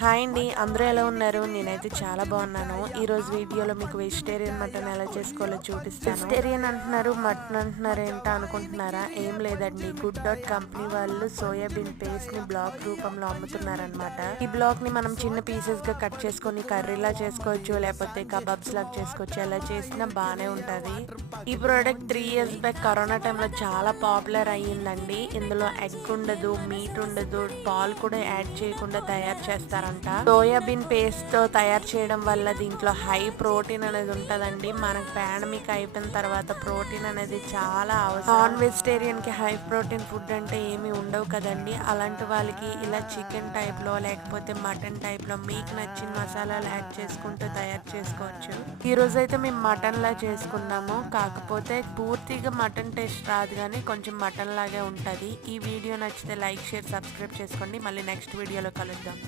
Hi అండి, అందరూ ఎలా ఉన్నారు? నేనైతే చాలా బాగున్నాను. ఈరోజు వీడియోలో మీకు వెజిటేరియన్ మటన్ ఎలా చేసుకోవాలో చూపిస్తాను. వెజిటేరియన్ అంటున్నారు, మటన్ అంటున్నారు ఏంటా అనుకుంటున్నారా? ఏం లేదండి, గుడ్ డాట్ కంపెనీ వాళ్ళు సోయాబీన్ పేస్ట్ ని బ్లాక్ రూపంలో అమ్ముతున్నారనమాట. ఈ బ్లాక్ ని మనం చిన్న పీసెస్ గా కట్ చేసుకొని కర్రీలా చేసుకోవచ్చు, లేకపోతే కబాబ్స్ లాగా చేసుకోవచ్చు. ఎలా చేసినా బాగానే ఉంటది. ఈ ప్రోడక్ట్ 3 years బ్యాక్ కరోనా టైంలో చాలా పాపులర్ అయ్యిందండి. ఇందులో ఎగ్ ఉండదు, మీట్ ఉండదు, పాలు కూడా యాడ్ చేయకుండా తయారు చేస్తారంట. సోయాబీన్ పేస్ట్ తో తయారు చేయడం వల్ల దీంట్లో హై ప్రోటీన్ అనేది ఉంటదండి. మనకు పాండమిక్ అయిపోయిన తర్వాత ప్రోటీన్ అనేది చాలా అవసరం. నాన్ వెజిటేరియన్ కి హై ప్రోటీన్ ఫుడ్ అంటే ఏమి ఉండవు కదండి. అలాంటి వాళ్ళకి ఇలా చికెన్ టైప్ లో లేకపోతే మటన్ టైప్ లో మీకు నచ్చిన మసాలాలు యాడ్ చేసుకుంటూ తయారు చేసుకోవచ్చు. ఈ రోజు అయితే మేము మటన్ లా చేసుకున్నాము, కాకపోతే పూర్తిగా మటన్ టేస్ట్ రాదు, కానీ కొంచెం మటన్ లాగే ఉంటది. ఈ వీడియో నచ్చితే లైక్, షేర్, సబ్స్క్రైబ్ చేసుకోండి. మళ్ళీ నెక్స్ట్ వీడియోలో కలుద్దాం.